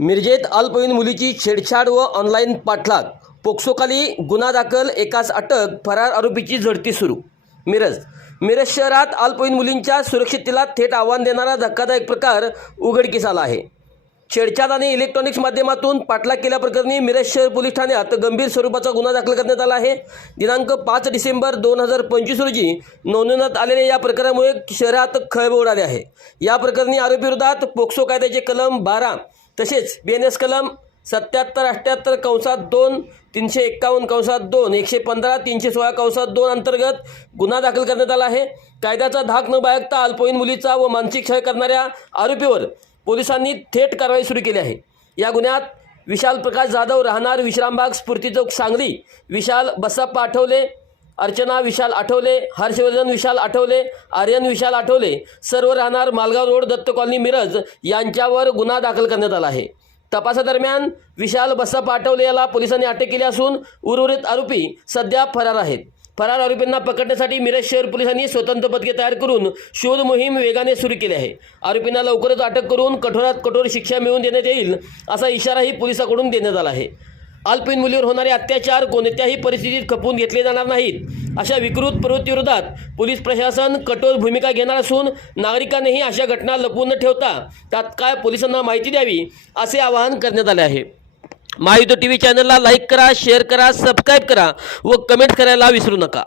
मिरजेत अल्पवयीन मुलीची छेडछाड व ऑनलाईन पाठलाग. पोक्सोखाली गुन्हा दाखल एकास अटक फरार आरोपीची झडती सुरू. मिरज. मिरज शहरात अल्पवयीन मुलींच्या सुरक्षिततेला थेट आव्हान देणारा धक्कादायक प्रकार उघडकीस आला आहे. छेडछाड आणि इलेक्ट्रॉनिक्स माध्यमातून पाठलाग केल्याप्रकरणी मिरज शहर पोलीस ठाण्यात गंभीर स्वरूपाचा गुन्हा दाखल करण्यात आला आहे. दिनांक पाच डिसेंबर दोन हजार पंचवीस रोजी नोंदवण्यात आलेल्या या प्रकारामुळे शहरात खळबळ उडाले आहे. या प्रकरणी आरोपीविरोधात पोक्सो कायद्याचे कलम बारा तसेच बी एन एस कलम सत्याहत्तर अठ्ठ्याहत्तर कंसात दोन तीनशे एक्कावन्न कंसात दोन एकशे पंधरा तीनशे सोळा कंसात दोन अंतर्गत गुन्हा दाखल करण्यात आला आहे. कायद्याचा धाक न बाळगता अल्पवयीन मुलीचा व मानसिक छळ करणाऱ्या आरोपीवर पोलिसांनी थेट कारवाई सुरू केली आहे. या गुन्ह्यात विशाल प्रकाश जाधव राहणार विश्रामबाग स्फूर्ती चौक सांगली विशाल बसप्पा आठवले अर्चना विशाल आठवले हर्षवर्धन विशाल आठवले आर्यन विशाल आठवले सर्व राहणार मालगाव रोड दत्त कॉलनी मिरज यांच्यावर गुन्हा दाखल करण्यात आला आहे. तपासादरम्यान विशाल बसप्पा आठवले याला पोलिसांनी अटक केली असून उर्वरित आरोपी सध्या फरार आहेत. फरार आरोपींना पकडण्यासाठी मिरज शहर पोलिसांनी स्वतंत्र पथके तयार करून शोध मोहीम वेगाने सुरू केली आहे. आरोपींना लवकरच अटक करून कठोरात कठोर शिक्षा मिळवून देण्यात येईल असा इशाराही पोलिसांकडून देण्यात आला आहे. अल्पवयीन मुलीवर होणारे अत्याचार कोणत्याही परिस्थितीत खपवून घेतले जाणार नाहीत. अशा विकृत प्रवृत्तीविरोधात पोलीस प्रशासन कठोर भूमिका घेणार असून नागरिकांनीही अशा घटना लपवून न ठेवता तात्काळ पोलिसांना माहिती द्यावी असे आवाहन करण्यात आले आहे. महायुद्ध टी व्ही चॅनलला लाईक करा शेअर करा सबस्क्राईब करा व कमेंट करायला विसरू नका.